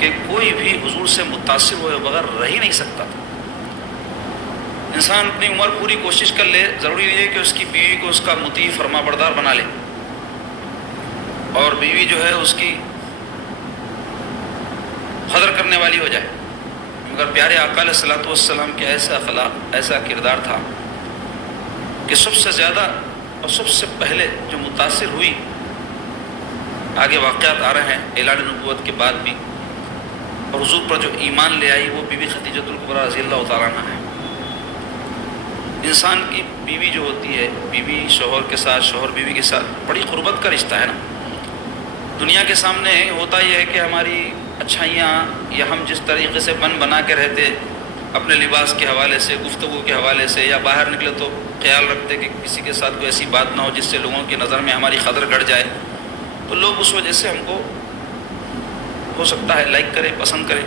کہ کوئی بھی حضور سے متاثر ہوئے بغیر رہ ہی نہیں سکتا تھا۔ انسان اپنی عمر پوری کوشش کر لے، ضروری نہیں ہے کہ اس کی بیوی کو اس کا مطیع فرما بردار بنا لے، اور بیوی جو ہے اس کی قدر کرنے والی ہو جائے، مگر پیارے آقا علیہ الصلوۃ والسلام کے ایسا اخلاق، ایسا کردار تھا کہ سب سے زیادہ اور سب سے پہلے جو متاثر ہوئی، آگے واقعات آ رہے ہیں اعلان نبوت کے بعد بھی، اور حضور پر جو ایمان لے آئی وہ بی بی خدیجۃ الکبریٰ رضی اللہ تعالیٰ عنہ ہے۔ انسان کی بیوی جو ہوتی ہے، بیوی شوہر کے ساتھ، شوہر بیوی کے ساتھ بڑی قربت کا رشتہ ہے نا۔ دنیا کے سامنے ہوتا یہ ہے کہ ہماری اچھائیاں یا ہم جس طریقے سے بنا کے رہتے اپنے لباس کے حوالے سے، گفتگو کے حوالے سے، یا باہر نکلے تو خیال رکھتے کہ کسی کے ساتھ کوئی ایسی بات نہ ہو جس سے لوگوں کی نظر میں ہماری قدر گڑ جائے، تو لوگ اس وجہ سے ہم کو ہو سکتا ہے لائک کرے، پسند کرے۔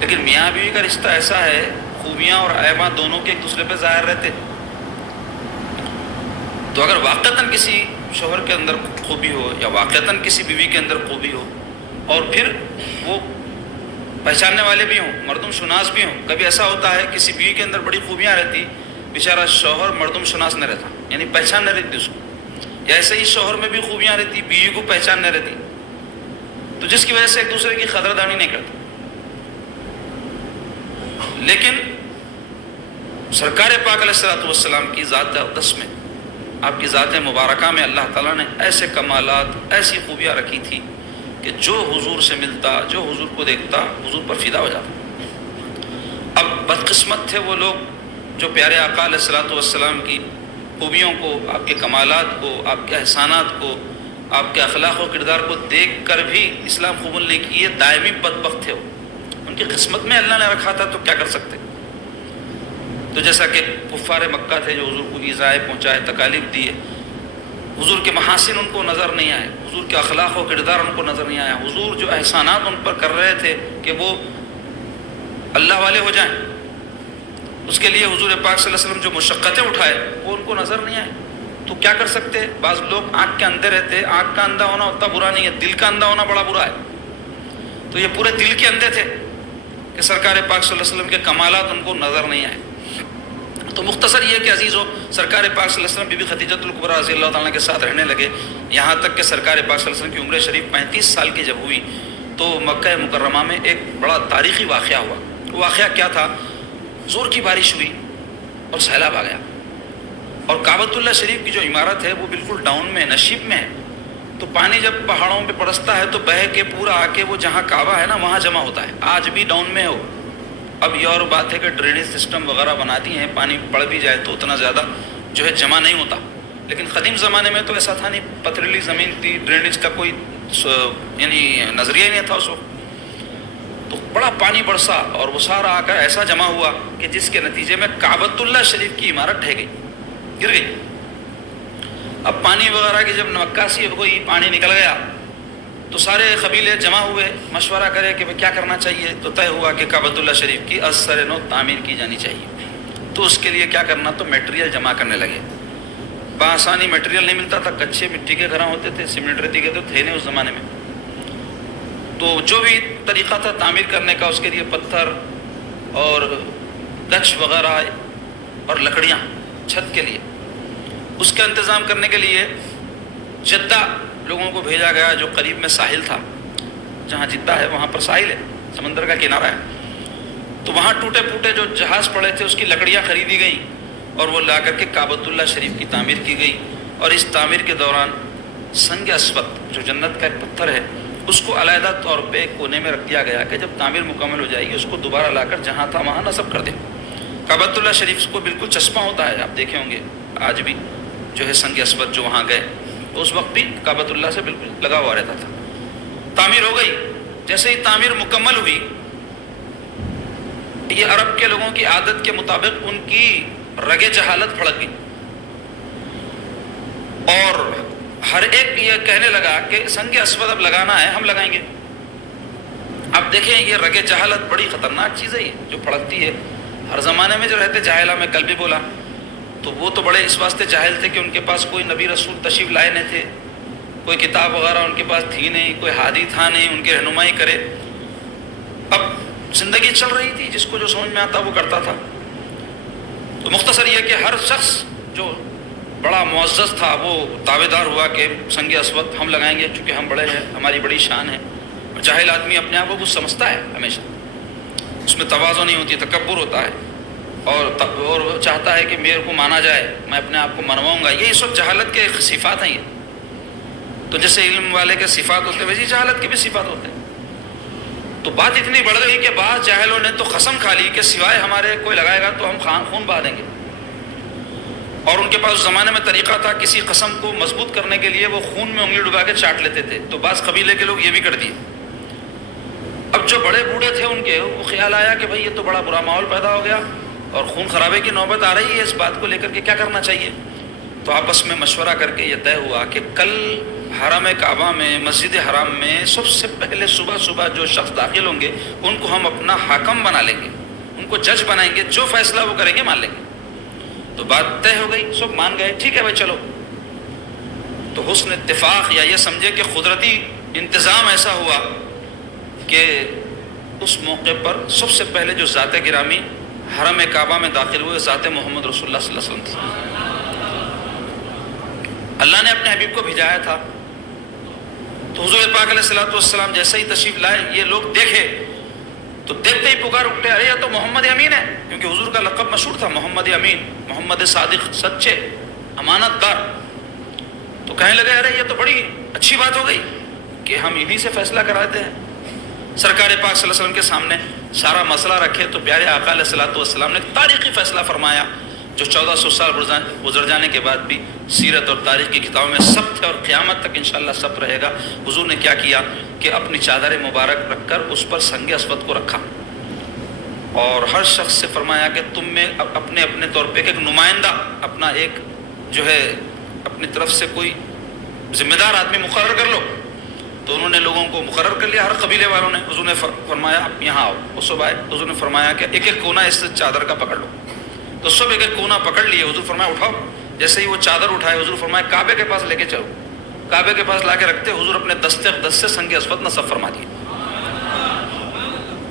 لیکن میاں بیوی کا رشتہ ایسا ہے، خوبیاں اور عیبات دونوں کے ایک دوسرے پہ ظاہر رہتے۔ تو اگر واقعتاً کسی شوہر کے اندر خوبی ہو یا واقعتاً کسی بیوی کے اندر خوبی ہو، اور پھر وہ پہچاننے والے بھی ہوں، مردم شناس بھی ہوں، کبھی ایسا ہوتا ہے کسی بیوی کے اندر بڑی خوبیاں رہتی، بیچارہ شوہر مردم شناس نہ رہتا، یعنی پہچان نہ رہتی اس کو، یا ایسے ہی شوہر میں بھی خوبیاں رہتی، بیوی کو پہچان نہ رہتی، تو جس کی وجہ سے ایک دوسرے کی قدردانی نہیں کرتے۔ لیکن سرکار پاک علیہ الصلوۃ والسلام کی ذات اقدس میں، آپ کی ذات مبارکہ میں اللہ تعالیٰ نے ایسے کمالات، ایسی خوبیاں رکھی تھی کہ جو حضور سے ملتا، جو حضور کو دیکھتا، حضور پر فدا ہو جاتا۔ اب بدقسمت تھے وہ لوگ جو پیارے آقا علیہ الصلوۃ والسلام کی خوبیوں کو، آپ کے کمالات کو، آپ کے احسانات کو، آپ کے اخلاق و کردار کو دیکھ کر بھی اسلام قبول نہیں کیے، دائمی بدبخت تھے وہ، ان کی قسمت میں اللہ نے رکھا تھا تو کیا کر سکتے۔ تو جیسا کہ کفار مکہ تھے جو حضور کو ایذائے پہنچائے، تکالیف دیے، حضور کے محاسن ان کو نظر نہیں آئے، حضور کے اخلاق و کردار ان کو نظر نہیں آیا، حضور جو احسانات ان پر کر رہے تھے کہ وہ اللہ والے ہو جائیں، اس کے لیے حضور پاک صلی اللہ علیہ وسلم جو مشقتیں اٹھائے وہ ان کو نظر نہیں آئے، تو کیا کر سکتے۔ بعض لوگ آنکھ کے اندھے رہتے، آنکھ کا اندھا ہونا اتنا برا نہیں ہے، دل کا اندھا ہونا بڑا برا ہے۔ تو یہ پورے دل کے اندھے تھے کہ سرکار پاک صلی اللہ علیہ وسلم کے کمالات ان کو نظر نہیں آئے۔ تو مختصر یہ کہ عزیزو، سرکار پاک صلی اللہ علیہ وسلم بی بی خدیجۃ الکبریٰ رضی اللہ تعالیٰ کے ساتھ رہنے لگے، یہاں تک کہ سرکار پاک صلی اللہ علیہ وسلم کی عمر شریف 35 سال کی جب ہوئی تو مکہ مکرمہ میں ایک بڑا تاریخی واقعہ ہوا۔ وہ واقعہ کیا تھا؟ زور کی بارش ہوئی اور سیلاب آ گیا، اور کعبۃ اللہ شریف کی جو عمارت ہے وہ بالکل ڈاؤن میں، نشیب میں ہے، تو پانی جب پہاڑوں پہ برستا ہے تو بہہ کے پورا آ کے وہ جہاں کعبہ ہے نا وہاں جمع ہوتا ہے۔ آج بھی ڈاؤن میں ہو۔ اب یہ اور بات ہے کہ ڈرینیج سسٹم وغیرہ بناتی ہیں، پانی پڑ بھی جائے تو اتنا زیادہ جو ہے جمع نہیں ہوتا، لیکن قدیم زمانے میں تو ایسا تھا نہیں، پتھریلی زمین تھی، ڈرینیج کا کوئی یعنی نظریہ ہی نہیں تھا اس وقت، تو بڑا پانی برسا اور وہ سارا آ کر ایسا جمع ہوا کہ جس کے نتیجے میں کعبۃ اللہ شریف کی عمارت ڈھہ گئی، گر گئی۔ اب پانی وغیرہ کی جب نکاسی ہو گئی، پانی نکل گیا، تو سارے قبیلے جمع ہوئے، مشورہ کرے کہ کیا کرنا چاہیے، تو طے ہوا کہ کعبۃ اللہ شریف کی از سر نو تعمیر کی جانی چاہیے۔ تو اس کے لیے کیا کرنا، تو میٹیریل جمع کرنے لگے۔ بآسانی میٹیریل نہیں ملتا تھا، کچے مٹی کے گھر ہوتے تھے، سیمنٹ ریتی کے تو تھے نہیں اس زمانے میں، تو جو بھی طریقہ تھا تعمیر کرنے کا، اس کے لیے پتھر اور گچھ وغیرہ اور لکڑیاں چھت کے لیے، اس کا انتظام کرنے کے لیے جدہ لوگوں کو بھیجا گیا، جو قریب میں ساحل تھا، جہاں جدہ ہے وہاں پر ساحل ہے، سمندر کا کنارہ ہے، تو وہاں ٹوٹے پھوٹے جو جہاز پڑے تھے اس کی لکڑیاں خریدی گئیں اور وہ لا کر کے کعبۃ اللہ شریف کی تعمیر کی گئی۔ اور اس تعمیر کے دوران سنگ اسود جو جنت کا ایک پتھر ہے اس کو علیحدہ طور پہ ایک کونے میں رکھ دیا گیا کہ جب تعمیر مکمل ہو جائے گی اس کو دوبارہ لا کر جہاں تھا وہاں نصب کر دیں۔ کعبۃ اللہ شریف کو بالکل چسپاں ہوتا ہے، آپ دیکھے ہوں گے آج بھی جو ہے سنگ اسود جو وہاں گئے تو اس وقت بھی کعبۃ اللہ سے بالکل لگا ہوا رہتا تھا۔ تعمیر ہو گئی، جیسے ہی تعمیر مکمل ہوئی، یہ عرب کے لوگوں کی عادت کے مطابق ان کی رگ جہالت پھڑک گئی، اور ہر ایک یہ کہنے لگا کہ سنگ اسود اب لگانا ہے، ہم لگائیں گے۔ اب دیکھیں یہ رگ جہالت بڑی خطرناک چیز ہے، یہ جو پھڑکتی ہے۔ ہر زمانے میں جو رہتے جاہلہ، میں کل بھی بولا، تو وہ تو بڑے اس واسطے جاہل تھے کہ ان کے پاس کوئی نبی رسول تشریف لائے نہیں تھے، کوئی کتاب وغیرہ ان کے پاس تھی نہیں، کوئی ہادی تھا نہیں ان کی رہنمائی کرے، اب زندگی چل رہی تھی، جس کو جو سمجھ میں آتا وہ کرتا تھا. تو مختصر یہ کہ ہر شخص جو بڑا معزز تھا وہ دعویدار ہوا کہ سنگ اسود ہم لگائیں گے، چونکہ ہم بڑے ہیں، ہماری بڑی شان ہے. اور جاہل آدمی اپنے آپ کو کچھ سمجھتا ہے، ہمیشہ اس میں تواضع نہیں ہوتی، تکبر ہوتا ہے، اور وہ چاہتا ہے کہ میرے کو مانا جائے، میں اپنے آپ کو منواؤں گا. یہ اس وقت جہالت کے صفات ہیں. یہ تو جیسے علم والے کے صفات ہوتے ہیں ویسے جہالت کے بھی صفات ہوتے ہیں. تو بات اتنی بڑھ گئی کہ بعض جاہلوں نے تو قسم کھا لی کہ سوائے ہمارے کوئی لگائے گا تو ہم خون بہا دیں گے. اور ان کے پاس اس زمانے میں طریقہ تھا، کسی قسم کو مضبوط کرنے کے لیے وہ خون میں انگلی ڈبا کے چاٹ لیتے تھے. تو بعض قبیلے کے لوگ یہ بھی کر دیے. اب جو بڑے بوڑھے تھے ان کے، وہ خیال آیا کہ بھئی یہ تو بڑا برا ماحول پیدا ہو گیا اور خون خرابے کی نوبت آ رہی ہے، اس بات کو لے کر کے کیا کرنا چاہیے. تو آپس میں مشورہ کر کے یہ طے ہوا کہ کل حرم کعبہ میں، مسجد حرام میں سب سے پہلے صبح جو شخص داخل ہوں گے ان کو ہم اپنا حاکم بنا لیں گے، ان کو جج بنائیں گے، جو فیصلہ وہ کریں گے مان لیں گے. تو بات طے ہو گئی، سب مان گئے، ٹھیک ہے بھائی چلو. تو حسن اتفاق یا یہ سمجھے کہ قدرتی انتظام ایسا ہوا کہ اس موقع پر سب سے پہلے جو ذات گرامی حرم کعبہ میں داخل ہوئے ذات محمد رسول اللہ صلی اللہ علیہ وسلم تھی. اللہ نے اپنے حبیب کو بھیجایا تھا. تو حضور پاک علیہ السلام جیسے ہی تشریف لائے، یہ لوگ دیکھے تو دیکھتے ہی پکار اٹھے، ارے یہ تو محمد امین ہے، کیونکہ حضور کا لقب مشہور تھا محمد امین، محمد صادق، سچے، امانت دار. تو کہنے لگے ارے یہ تو بڑی اچھی بات ہو گئی کہ ہم انہی سے فیصلہ کراتے ہیں. سرکار پاک صلی اللہ علیہ وسلم کے سامنے سارا مسئلہ رکھے تو پیارے آقا علیہ السلام نے ایک تاریخی فیصلہ فرمایا جو 1400 سال گزر جانے کے بعد بھی سیرت اور تاریخ کی کتابوں میں ثبت ہے اور قیامت تک انشاءاللہ ثبت رہے گا. حضور نے کیا کیا کہ اپنی چادر مبارک رکھ کر اس پر سنگ اسود کو رکھا اور ہر شخص سے فرمایا کہ تم میں اپنے اپنے طور پہ ایک نمائندہ، اپنا ایک جو ہے اپنی طرف سے کوئی ذمہ دار آدمی مقرر کر لو. تو انہوں نے لوگوں کو مقرر کر لیا، ہر قبیلے والوں نے. حضور نے فرمایا آپ یہاں آؤ. وہ سب آئے. حضور نے فرمایا کہ ایک ایک کونا اس چادر کا پکڑ لو. تو سب ایک ایک کونا پکڑ لیے. حضور فرمایا اٹھاؤ. جیسے ہی وہ چادر اٹھائے حضور فرمایا کعبے کے پاس لے کے چلو. کعبے کے پاس لا کے رکھتے حضور اپنے دستے اقدس سے سنگ اسود نصب فرما دیے.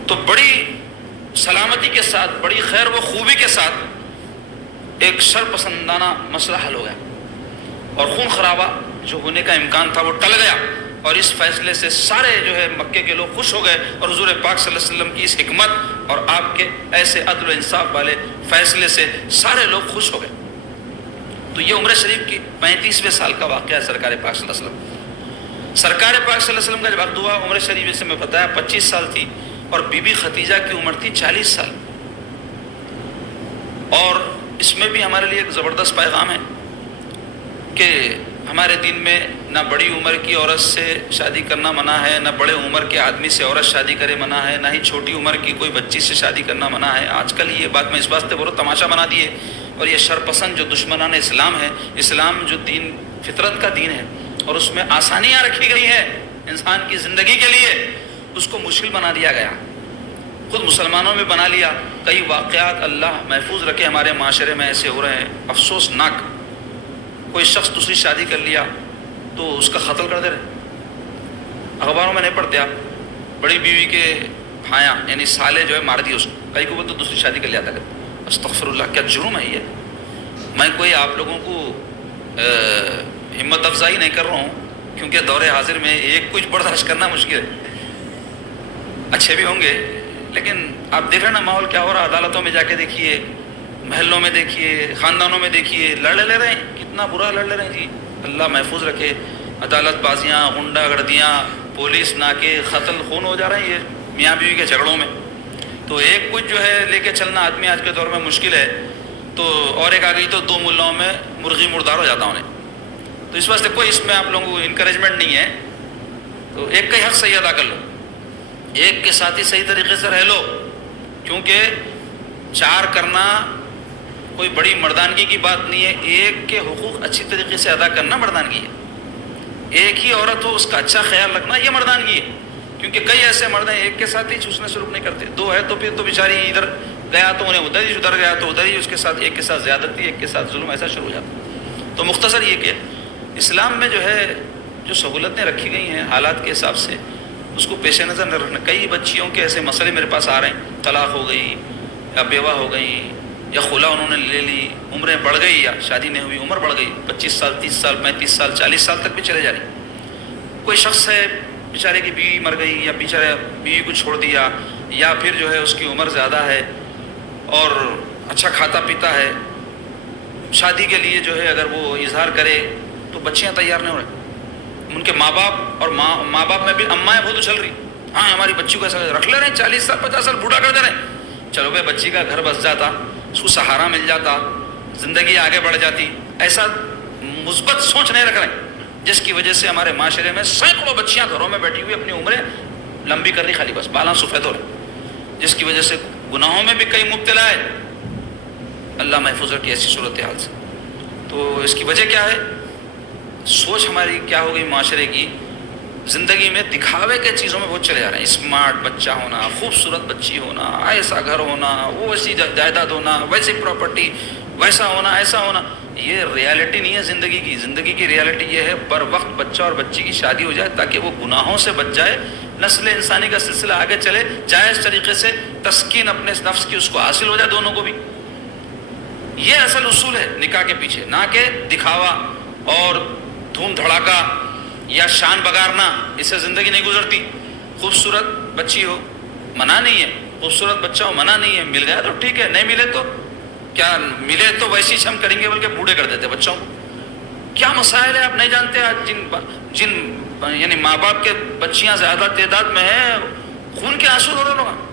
تو بڑی سلامتی کے ساتھ، بڑی خیر و خوبی کے ساتھ ایک شرپسندانہ مسئلہ حل ہو گیا اور خون خرابہ جو ہونے کا امکان تھا وہ ٹل گیا. اور اس فیصلے سے سارے جو ہے مکے کے لوگ خوش ہو گئے اور حضور پاک صلی اللہ علیہ وسلم کی اس حکمت اور آپ کے ایسے عدل و انصاف والے فیصلے سے سارے لوگ خوش ہو گئے. تو یہ عمرہ شریف کی 35ویں سال کا واقعہ ہے. سرکار پاک صلی اللہ علیہ وسلم، سرکار پاک صلی اللہ علیہ وسلم کا جب عقد ہوا عمرہ شریف جیسے میں بتایا 25 سال تھی اور بی بی خدیجہ کی عمر تھی 40 سال. اور اس میں بھی ہمارے لیے ایک زبردست پیغام ہے کہ ہمارے دین میں نہ بڑی عمر کی عورت سے شادی کرنا منع ہے، نہ بڑے عمر کے آدمی سے عورت شادی کرے منع ہے، نہ ہی چھوٹی عمر کی کوئی بچی سے شادی کرنا منع ہے. آج کل یہ بات میں اس واسطے بولوں تماشا بنا دیے اور یہ شرپسند جو دشمنان اسلام ہے، اسلام جو دین فطرت کا دین ہے اور اس میں آسانیاں رکھی گئی ہیں انسان کی زندگی کے لیے، اس کو مشکل بنا دیا گیا. خود مسلمانوں میں بنا لیا. کئی واقعات اللہ محفوظ رکھے ہمارے معاشرے میں ایسے ہو رہے ہیں افسوسناک. کوئی شخص دوسری شادی کر لیا تو اس کا قتل کر دے رہے. اخباروں میں نہیں پڑھتے آپ؟ بڑی بیوی کے بھائیاں یعنی سالے جو ہے مار دی اس کو. کئی کو تو دوسری شادی کر لیا تھا. استغفر اللہ، کیا جرم ہے یہ. میں کوئی آپ لوگوں کو ہمت افزائی نہیں کر رہا ہوں کیونکہ دور حاضر میں ایک کچھ برداشت کرنا مشکل ہے. اچھے بھی ہوں گے لیکن آپ دیکھ رہے نا ماحول کیا ہو رہا. عدالتوں میں جا کے دیکھیے، محلوں میں دیکھیے، خاندانوں میں دیکھیے، لڑ لے رہے ہیں. کتنا برا لڑ لے رہے ہیں جی. اللہ محفوظ رکھے. عدالت بازیاں، غنڈہ گردیاں، پولیس ناکے، قتل خون ہو جا رہے ہیں یہ میاں بیوی کے جھگڑوں میں. تو ایک کچھ جو ہے لے کے چلنا آدمی آج کے دور میں مشکل ہے. تو اور ایک آ گئی تو 2 ملاؤں میں مرغی مردار ہو جاتا انہیں. تو اس واسطے کوئی اس میں آپ لوگوں کو انکریجمنٹ نہیں ہے. تو ایک کا ہی حق صحیح ادا کر لو، ایک کے ساتھ ہی صحیح طریقے سے رہ لو. کیونکہ 4 کرنا کوئی بڑی مردانگی کی بات نہیں ہے. ایک کے حقوق اچھی طریقے سے ادا کرنا مردانگی ہے. ایک ہی عورت ہو اس کا اچھا خیال رکھنا یہ مردانگی ہے. کیونکہ کئی ایسے مرد ہیں ایک کے ساتھ ہی چوسنے سے رک نہیں کرتے. 2 ہے تو پھر تو بیچاری ادھر گیا تو انہیں ادھر ہی، ادھر گیا تو ادھر ہی، اس کے ساتھ ایک کے ساتھ زیادتی، ایک کے ساتھ ظلم، ایسا شروع ہو جاتا. تو مختصر یہ کہ اسلام میں جو ہے جو سہولتیں رکھی گئی ہیں حالات کے حساب سے اس کو پیش نظر نہ رکھنا. کئی بچیوں کے ایسے مسئلے میرے پاس آ رہے ہیں، طلاق ہو گئی یا بیوہ ہو گئی یا خلا انہوں نے لے لی، عمریں بڑھ گئی یا شادی نہیں ہوئی، عمر بڑھ گئی، 25 سال 30 سال 35 سال 40 سال تک بھی چلے جا رہی. کوئی شخص ہے بیچارے کی بیوی مر گئی یا بیچارے بیوی کو چھوڑ دیا، یا پھر جو ہے اس کی عمر زیادہ ہے اور اچھا کھاتا پیتا ہے، شادی کے لیے جو ہے اگر وہ اظہار کرے تو بچیاں تیار نہیں ہو رہے. ان کے ماں باپ اور ماں باپ میں بھی امائیں وہ تو چل رہی، ہاں ہماری بچی کو ایسا رکھ لے رہے ہیں، 40 سال 50 سال بوڑھا کر دے رہے ہیں. چلو بھائی بچی کا گھر بس جاتا، اس کو سہارا مل جاتا، زندگی آگے بڑھ جاتی. ایسا مثبت سوچ نہیں رکھ رہے ہیں، جس کی وجہ سے ہمارے معاشرے میں سینکڑوں بچیاں گھروں میں بیٹھی ہوئی اپنی عمریں لمبی کر رہی، خالی بس بالاں سفید ہو رہے، جس کی وجہ سے گناہوں میں بھی کئی مبتلا ہے. اللہ محفوظ رکھے ایسی صورتحال سے. تو اس کی وجہ کیا ہے؟ سوچ ہماری کیا ہو گئی معاشرے کی، زندگی میں دکھاوے کے چیزوں میں بہت چلے جا رہے ہیں. اسمارٹ بچہ ہونا، خوبصورت بچی ہونا، ایسا گھر ہونا، وہ ایسی جائیداد ہونا، ویسی پراپرٹی، ویسا ہونا، ایسا ہونا. یہ ریالٹی نہیں ہے زندگی کی. زندگی کی ریالٹی یہ ہے بر وقت بچہ اور بچی کی شادی ہو جائے تاکہ وہ گناہوں سے بچ جائے، نسل انسانی کا سلسلہ آگے چلے، جائز طریقے سے تسکین اپنے نفس کی اس کو حاصل ہو جائے دونوں کو بھی. یہ اصل اصول ہے نکاح کے پیچھے، نہ کہ دکھاوا اور دھوم دھڑاکا یا شان بگارنا. اس سے زندگی نہیں گزرتی. خوبصورت بچی ہو منع نہیں ہے، خوبصورت بچہ ہو منع نہیں ہے، مل گیا تو ٹھیک ہے، نہیں ملے تو کیا، ملے تو ویسی ہم کریں گے بلکہ بوڑھے کر دیتے بچوں کو. کیا مسائل ہے آپ نہیں جانتے. آج جن یعنی ماں باپ کے بچیاں زیادہ تعداد میں ہیں، خون کے آنسو رو رہے لوگ.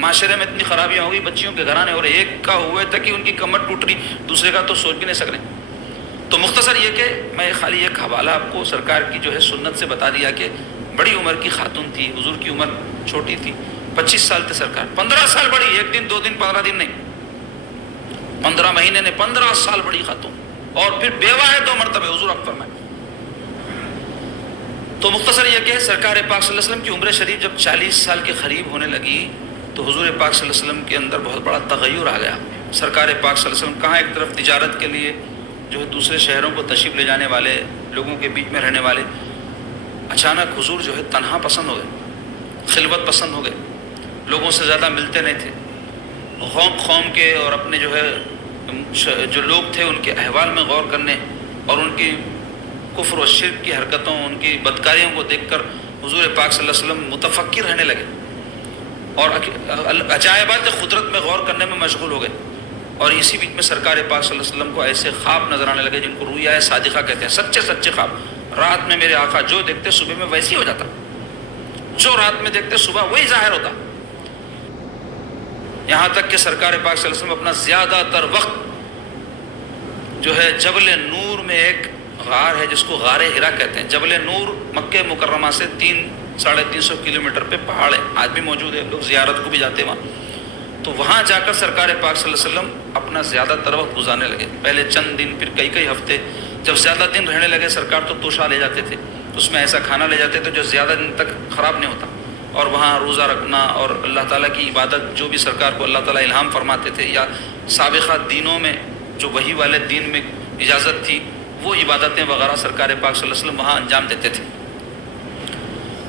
معاشرے میں اتنی خرابیاں ہو گئی، بچیوں کے گھرانے ہو رہے، ایک کا ہوئے تک کہ ان کی کمر ٹوٹ رہی، دوسرے کا تو سوچ بھی نہیں سک رہے. تو مختصر یہ کہ میں خالی ایک حوالہ آپ کو سرکار کی جو ہے سنت سے بتا دیا کہ بڑی عمر کی خاتون تھی، حضور کی عمر چھوٹی تھی، 25 سال تھے سرکار، 15 سال بڑی، ایک دن 2 دن 15 دن نہیں، 15 مہینے نے 15 سال بڑی خاتون، اور پھر بیوہ ہے 2 مرتبہ، حضور آپ فرمائے. تو مختصر یہ کہ سرکار پاک صلی اللہ علیہ وسلم کی عمر شریف جب 40 سال کے قریب ہونے لگی تو حضور پاک صلی اللہ علیہ وسلم کے اندر بہت بڑا تغیر آ گیا. سرکار پاک صلی اللہ علیہ وسلم کہاں ایک طرف تجارت کے لیے جو ہے دوسرے شہروں کو تشریف لے جانے والے، لوگوں کے بیچ میں رہنے والے، اچانک حضور جو ہے تنہا پسند ہو گئے، خلوت پسند ہو گئے، لوگوں سے زیادہ ملتے نہیں تھے. قوم کے اور اپنے جو ہے جو لوگ تھے ان کے احوال میں غور کرنے اور ان کی کفر و شرک کی حرکتوں، ان کی بدکاریوں کو دیکھ کر حضور پاک صلی اللہ علیہ وسلم متفکر رہنے لگے اور عجائبات قدرت میں غور کرنے میں مشغول ہو گئے. اور اسی بیچ میں سرکار پاک صلی اللہ علیہ وسلم کو ایسے خواب نظر آنے لگے جن کو رؤیا صادقہ کہتے ہیں، سچے سچے خواب. رات میں میرے آقا جو دیکھتے صبح میں ویسی ہو جاتا، جو رات میں دیکھتے صبح وہی ظاہر ہوتا. یہاں تک کہ سرکار پاک صلی اللہ علیہ وسلم اپنا زیادہ تر وقت جو ہے جبل نور میں، ایک غار ہے جس کو غار ہرا کہتے ہیں. جبل نور مکہ مکرمہ سے 300-350 کلومیٹر پہ پہاڑ ہے، آج بھی موجود ہے، لوگ زیارت کو بھی جاتے ہیں وہاں. تو وہاں جا کر سرکار پاک صلی اللہ علیہ وسلم اپنا زیادہ تر وقت گزارنے لگے. پہلے چند دن، پھر کئی ہفتے. جب زیادہ دن رہنے لگے سرکار تو توشہ لے جاتے تھے، اس میں ایسا کھانا لے جاتے تھے جو زیادہ دن تک خراب نہیں ہوتا، اور وہاں روزہ رکھنا اور اللہ تعالیٰ کی عبادت جو بھی سرکار کو اللہ تعالیٰ الہام فرماتے تھے یا سابقہ دینوں میں جو وحی والے دین میں اجازت تھی وہ عبادتیں وغیرہ سرکار پاک صلی اللہ علیہ وسلم وہاں انجام دیتے تھے.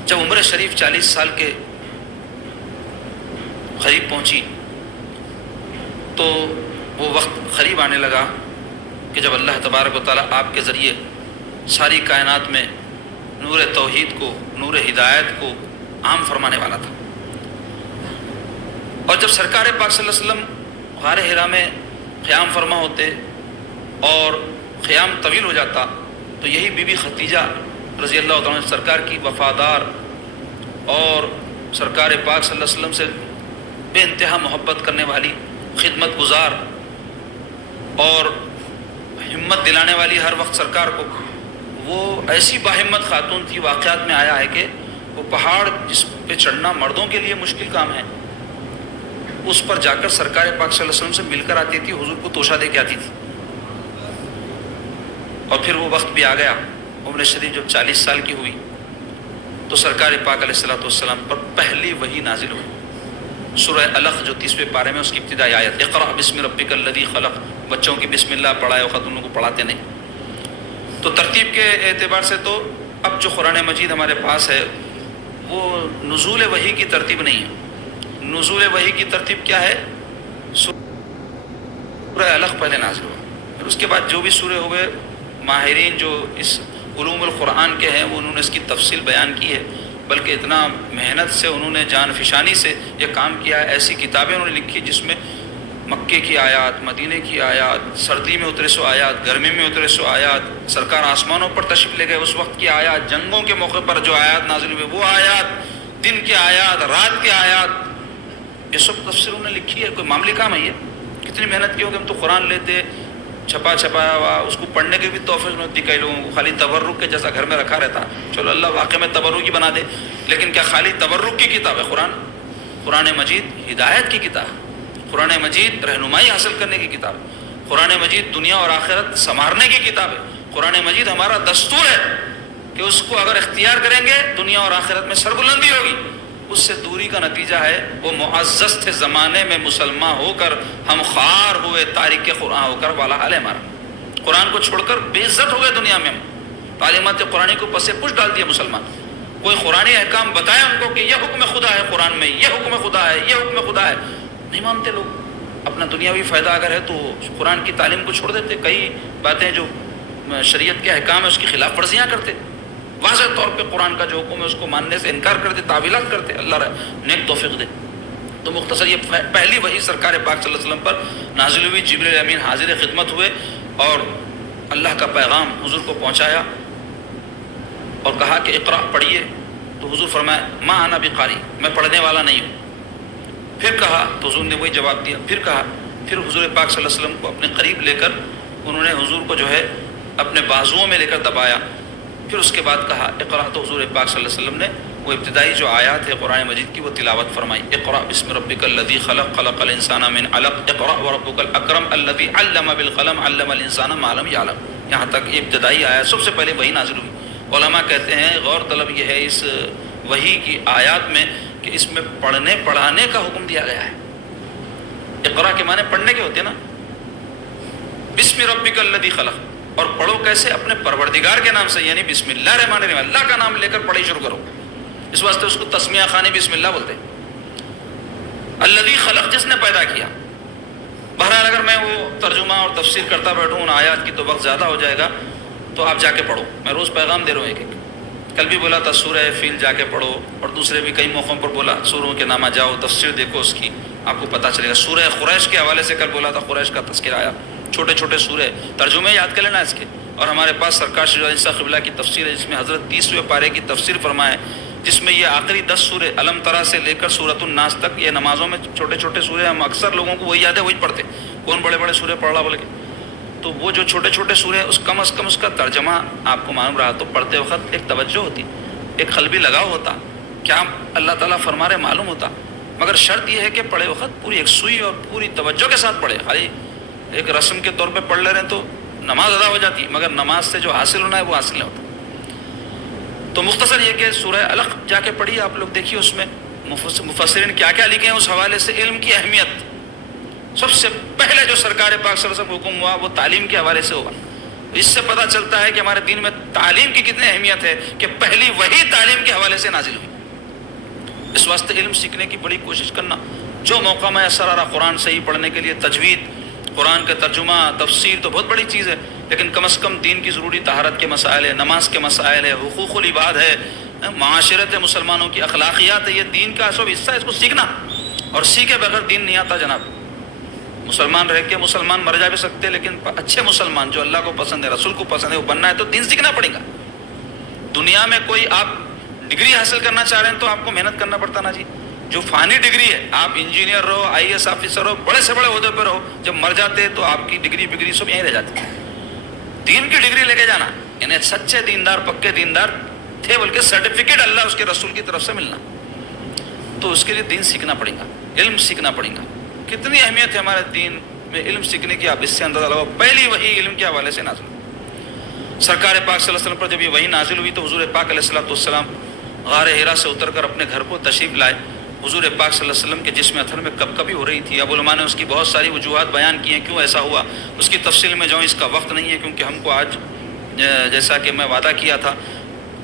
جب عمر شریف 40 سال کے قریب پہنچی تو وہ وقت قریب آنے لگا کہ جب اللہ تبارک و تعالیٰ آپ کے ذریعے ساری کائنات میں نور توحید کو، نور ہدایت کو عام فرمانے والا تھا. اور جب سرکار پاک صلی اللہ علیہ وسلم غار ہرا میں قیام فرما ہوتے اور قیام طویل ہو جاتا تو یہی بی بی خدیجہ رضی اللہ تعالیٰ عنہ سرکار کی وفادار اور سرکار پاک صلی اللہ علیہ وسلم سے بے انتہا محبت کرنے والی، خدمت گزار اور ہمت دلانے والی ہر وقت سرکار کو، وہ ایسی باہمت خاتون تھی. واقعات میں آیا ہے کہ وہ پہاڑ جس پہ چڑھنا مردوں کے لیے مشکل کام ہے، اس پر جا کر سرکار پاک صلی اللہ علیہ وسلم سے مل کر آتی تھی، حضور کو توشہ دے کے آتی تھی. اور پھر وہ وقت بھی آ گیا، عمر شریف جب 40 سال کی ہوئی تو سرکار پاک علیہ الصلوۃ والسلام پر پہلی وحی نازل ہوئی. سورہ الق جو 30ویں پارے میں اس کی ابتدائی آیت، اقرأ بسم ربک الذی خلق. بچوں کی بسم اللہ پڑھائے وقت ان کو پڑھاتے نہیں. تو ترتیب کے اعتبار سے تو اب جو قرآن مجید ہمارے پاس ہے وہ نزول وحی کی ترتیب نہیں ہے. نزول وحی کی ترتیب کیا ہے؟ سورہ علق پہلے نازل ہوا، پھر اس کے بعد جو بھی سورے ہوئے، ماہرین جو اس علوم القرآن کے ہیں وہ انہوں نے اس کی تفصیل بیان کی ہے، بلکہ اتنا محنت سے انہوں نے جان فشانی سے یہ کام کیا ہے. ایسی کتابیں انہوں نے لکھی جس میں مکے کی آیات، مدینے کی آیات، سردی میں اترے سو آیات، گرمی میں اترے سو آیات، سرکار آسمانوں پر تشریف لے گئے اس وقت کی آیات، جنگوں کے موقع پر جو آیات نازل ہوئے وہ آیات، دن کے آیات، رات کے آیات، یہ سب تفسیر انہوں نے لکھی ہے. کوئی معمولی کام ہے یہ؟ کتنی محنت کی ہوگی. ہم تو قرآن لیتے چھپایا ہوا، اس کو پڑھنے کی بھی توفیق نہیں ہوتی کئی لوگوں کو، خالی تبرک کے جیسا گھر میں رکھا رہتا. چلو اللہ واقع میں تبرک ہی بنا دے، لیکن کیا خالی تبرک کی کتاب ہے قرآن؟ قرآن مجید ہدایت کی کتاب ہے، قرآن مجید رہنمائی حاصل کرنے کی کتاب ہے، قرآن مجید دنیا اور آخرت سنوارنے کی کتاب ہے. قرآن مجید ہمارا دستور ہے کہ اس کو اگر اختیار کریں گے دنیا اور آخرت میں سربلندی ہوگی. اس سے دوری کا نتیجہ ہے وہ معزز تھے زمانے میں مسلمان ہو کر ہم خوار ہوئے تاریخ قرآن ہو کر، والا حال ہے ہمارا. قرآن کو چھوڑ کر بے عزت ہو گئے دنیا میں. ہم تعلیمات قرآن کو پس پش ڈال دیا مسلمان. کوئی قرآنی احکام بتائے ان کو کہ یہ حکم خدا ہے قرآن میں، یہ حکم خدا ہے، یہ حکم خدا ہے، نہیں مانتے لوگ. اپنا دنیاوی فائدہ اگر ہے تو قرآن کی تعلیم کو چھوڑ دیتے. کئی باتیں جو شریعت کے احکام ہے اس کی خلاف ورزیاں کرتے، واضح طور پہ قرآن کا جو حکم ہے اس کو ماننے سے انکار کرتے، تعویلات کرتے. اللہ نیک توفیق دے. تو مختصر یہ پہلی وحی سرکار پاک صلی اللہ علیہ وسلم پر نازل ہوئی. جبریل امین حاضر خدمت ہوئے اور اللہ کا پیغام حضور کو پہنچایا اور کہا کہ اقرا پڑھیے. تو حضور فرمایا ما انا بقاری، میں پڑھنے والا نہیں ہوں. پھر کہا تو حضور نے وہی جواب دیا. پھر کہا، پھر حضور پاک صلی اللہ علیہ وسلم کو اپنے قریب لے کر انہوں نے حضور کو جو ہے اپنے بازوؤں میں لے کر دبایا. پھر اس کے بعد کہا اقرا، تو حضور پاک صلی اللہ علیہ وسلم نے وہ ابتدائی جو آیات ہے قرآن مجید کی وہ تلاوت فرمائی. اقرا بسم ربک الذی خلق، خلق الانسان من علق، اقرا وربک الاکرم الذی علم بالقلم، علم الانسان ما لم یعلم. یہاں تک یہ ابتدائی آیات سب سے پہلے وہی نازل ہوئی. علماء کہتے ہیں غور طلب یہ ہے اس وحی کی آیات میں کہ اس میں پڑھنے پڑھانے کا حکم دیا گیا ہے. اقرا کے معنی پڑھنے کے ہوتے ہیں نا. بسم ربک الذی خلق، اور پڑھو کیسے؟ اپنے پروردگار کے نام سے، یعنی بسم اللہ الرحمن الرحیم، اللہ کا نام لے کر پڑھائی شروع کرو. اس واسطے اس کو تسمیہ خوانی بسم اللہ بولتے ہیں. الذی خلق، جس نے پیدا کیا. بہرحال اگر میں وہ ترجمہ اور تفسیر کرتا بیٹھوں ان آیات کی تو وقت زیادہ ہو جائے گا، تو آپ جا کے پڑھو. میں روز پیغام دے رہا ہوں ایک ایک. کل بھی بولا تھا سورہ فیل جا کے پڑھو، اور دوسرے بھی کئی موقعوں پر بولا سوروں کے نامہ جاؤ، تفسیر دیکھو اس کی، آپ کو پتہ چلے گا. سورہ قریش کے حوالے سے کل بولا تھا، قریش کا تذکرہ آیا. چھوٹے چھوٹے سورے ترجمے یاد کر لینا اس کے. اور ہمارے پاس سرکار شیخ عیسیٰ قبلہ کی تفسیر ہے جس میں حضرت 30ویں پارے کی تفسیر فرمائے، جس میں یہ آخری 10 سورے علم ترا سے لے کر سورۃ الناس تک، یہ نمازوں میں چھوٹے چھوٹے سورے، ہم اکثر لوگوں کو وہی یاد ہے وہی پڑھتے، کون بڑے بڑے سورے پڑھ رہا بول کے. تو وہ جو چھوٹے چھوٹے سورے اس کم از کم اس کا ترجمہ آپ کو معلوم رہا تو پڑھتے وقت ایک توجہ ہوتی، ایک قلبی لگاؤ ہوتا، کیا اللہ تعالیٰ فرما رہے معلوم ہوتا. مگر شرط یہ ہے کہ پڑھے وقت پوری ایک سوئی اور پوری توجہ کے ساتھ پڑھے. خالی ایک رسم کے طور پہ پڑھ لے رہے ہیں تو نماز ادا ہو جاتی، مگر نماز سے جو حاصل ہونا ہے وہ حاصل نہیں ہوتا. تو مختصر یہ کہ سورہ علق جا کے پڑھیے آپ لوگ، دیکھیے اس میں مفسرین کیا کیا لکھے ہیں اس حوالے سے. علم کی اہمیت سب سے پہلے جو سرکار پاک صلی اللہ علیہ وسلم حکم ہوا وہ تعلیم کے حوالے سے ہوا. اس سے پتہ چلتا ہے کہ ہمارے دین میں تعلیم کی کتنی اہمیت ہے کہ پہلی وہی تعلیم کے حوالے سے نازل ہوئی. اس واسطے علم سیکھنے کی بڑی کوشش کرنا. جو موقع میں اثر آ رہا قرآن صحیح پڑھنے کے لیے، تجوید، قرآن کا ترجمہ، تفسیر تو بہت بڑی چیز ہے، لیکن کم از کم دین کی ضروری طہارت کے مسائل ہے، نماز کے مسائل ہے، حقوق العباد ہے، معاشرت ہے، مسلمانوں کی اخلاقیات ہے، یہ دین کا سب حصہ ہے. اس کو سیکھنا، اور سیکھے بغیر دین نہیں آتا جناب. مسلمان رہ کے مسلمان مر جا بھی سکتے، لیکن اچھے مسلمان جو اللہ کو پسند ہے، رسول کو پسند ہے، وہ بننا ہے تو دین سیکھنا پڑے گا. دنیا میں کوئی آپ ڈگری حاصل کرنا چاہ رہے ہیں تو آپ کو محنت کرنا پڑتا نا جی. جو فانی ڈگری ہے، آپ انجینئر رہو، IAS آفیسر ہو، بڑے سے بڑے عہدے پر ہو، جب مر جاتے تو آپ کی ڈگری سب یہیں رہ جاتی. دین کی ڈگری لے کے جانا، یعنی سچے دیندار، پکے دیندار تھے بلکہ سرٹیفکیٹ اللہ اس کے رسول کی طرف سے ملنا. تو اس کے لیے دین سیکھنا پڑے گا، علم سیکھنا پڑے گا. کتنی اہمیت ہے ہمارے دین میں علم سیکھنے کی، آپ اس سے اندازہ لگاؤ. پہلی وحی علم کے حوالے سے نازل. سرکار پاک صلی اللہ علیہ وسلم پر جب یہ وحی نازل ہوئی تو حضور پاک علیہ الصلوۃ والسلام غار حرا سے اتر کر اپنے گھر کو تشریف لائے. حضور پاک صلی اللہ علیہ وسلم کے جسم اطہر میں کب کبھی ہو رہی تھی. اب علماء نے اس کی بہت ساری وجوہات بیان کی ہیں کیوں ایسا ہوا. اس کی تفصیل میں جاؤں، اس کا وقت نہیں ہے، کیونکہ ہم کو آج جیسا کہ میں وعدہ کیا تھا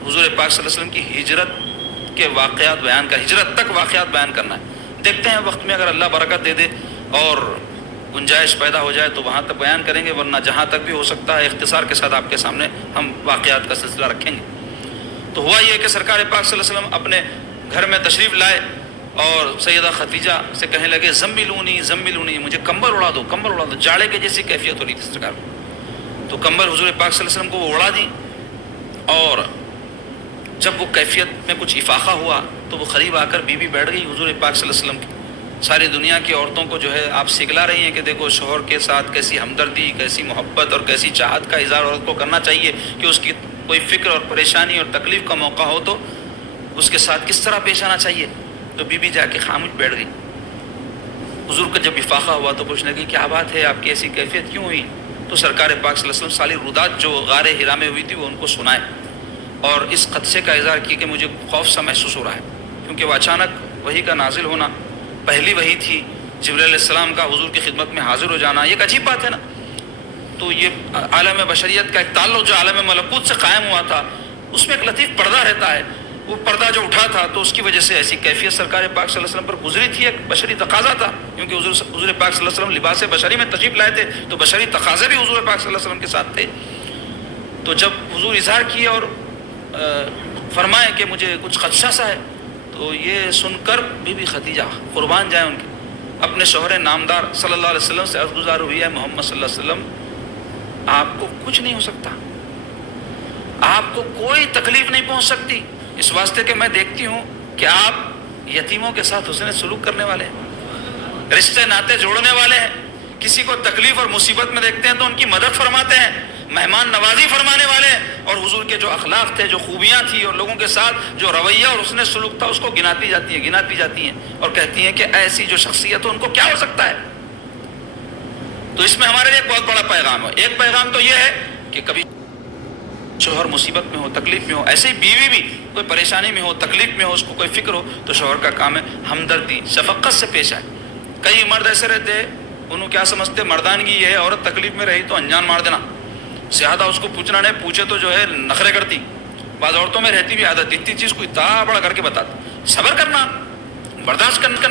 حضور پاک صلی اللہ علیہ وسلم کی ہجرت کے واقعات بیان کر، ہجرت تک واقعات بیان کرنا ہے۔ دیکھتے ہیں وقت میں اگر اللہ برکت دے دے اور گنجائش پیدا ہو جائے تو وہاں تک بیان کریں گے، ورنہ جہاں تک بھی ہو سکتا ہے اختصار کے ساتھ آپ کے سامنے ہم واقعات کا سلسلہ رکھیں گے۔ تو ہوا یہ کہ سرکار پاک صلی اللہ علیہ وسلم اپنے گھر میں تشریف لائے اور سیدہ خدیجہ سے کہنے لگے زملونی زملونی، مجھے کمبل اڑا دو، کمبل اڑا دو۔ جاڑے کے جیسی کیفیت ہو رہی تھی سرکار کو، تو کمبل حضور پاک صلی اللہ علیہ وسلم کو وہ اڑا دی، اور جب وہ کیفیت میں کچھ افاقہ ہوا تو وہ قریب آ کر بی بی بیٹھ گئی حضور پاک صلی اللہ علیہ وسلم کی۔ ساری دنیا کی عورتوں کو جو ہے آپ سکھلا رہی ہیں کہ دیکھو شوہر کے ساتھ کیسی ہمدردی، کیسی محبت اور کیسی چاہت کا اظہار عورت کو کرنا چاہیے، کہ اس کی کوئی فکر اور پریشانی اور تکلیف کا موقع ہو تو اس کے ساتھ کس طرح پیش آنا چاہیے۔ تو بی بی جا کے خاموش بیٹھ گئی۔ حضور کا جب افاقہ ہوا تو پوچھنے لگی کیا بات ہے، آپ کی ایسی کیفیت کیوں ہوئی؟ تو سرکار پاک صلی اللہ علیہ وسلم سالی رودات جو غار ہرا میں ہوئی تھی وہ ان کو سنائے، اور اس خدشے کا اظہار کیا کہ مجھے خوف سا محسوس ہو رہا ہے، کیونکہ وہ اچانک وحی کا نازل ہونا، پہلی وحی تھی، جبرائیل علیہ السلام کا حضور کی خدمت میں حاضر ہو جانا، یہ ایک عجیب بات ہے نا۔ تو یہ عالم بشریت کا ایک تعلق جو عالم ملکوت سے قائم ہوا تھا، اس میں ایک لطیف پردہ رہتا ہے، وہ پردہ جو اٹھا تھا تو اس کی وجہ سے ایسی کیفیت سرکار پاک صلی اللہ علیہ وسلم پر گزری تھی، ایک بشری تقاضا تھا، کیونکہ حضور پاک صلی اللہ علیہ وسلم لباس بشری میں تشریف لائے تھے تو بشری تقاضے بھی حضور پاک صلی اللہ علیہ وسلم کے ساتھ تھے۔ تو جب حضور اظہار کیے اور فرمائے کہ مجھے کچھ خدشہ سا ہے، تو یہ سن کر بی بی خدیجہ قربان جائیں ان کے اپنے شوہر نامدار صلی اللہ علیہ وسلم سے عرض گزار ہوئی ہے محمد صلی اللہ علیہ وسلم آپ کو کچھ نہیں ہو سکتا، آپ کو کوئی تکلیف نہیں پہنچ سکتی، اس واسطے کہ میں دیکھتی ہوں کہ آپ یتیموں کے ساتھ حسن سلوک کرنے والے ہیں، رشتے ناطے جوڑنے والے ہیں، کسی کو تکلیف اور مصیبت میں دیکھتے ہیں تو ان کی مدد فرماتے ہیں، مہمان نوازی فرمانے والے ہیں، اور حضور کے جو اخلاق تھے، جو خوبیاں تھیں، اور لوگوں کے ساتھ جو رویہ اور حسن سلوک تھا اس کو گناتی جاتی ہیں اور کہتی ہیں کہ ایسی جو شخصیت ہو ان کو کیا ہو سکتا ہے۔ تو اس میں ہمارے لیے ایک بہت بڑا پیغام ہے۔ ایک پیغام تو یہ ہے کہ کبھی شوہر مصیبت میں ہو، تکلیف میں ہو، ایسے ہی بیوی بھی کوئی پریشانی میں ہو، تکلیف میں ہو، اس کو کوئی فکر ہو تو شوہر کا کام ہے ہمدردی، شفقت سے پیش آئے۔ کئی مرد ایسے رہتے ہیں، انہوں کیا سمجھتے مردانگی یہ ہے عورت تکلیف میں رہی تو انجان مار دینا، زیادہ اس کو پوچھنا نہیں، پوچھے تو جو ہے نخرے کرتی۔ بعض عورتوں میں رہتی بھی عادت، اتنی چیز کو اتنا بڑا کر کے بتاتی، صبر کرنا، برداشت کرنا۔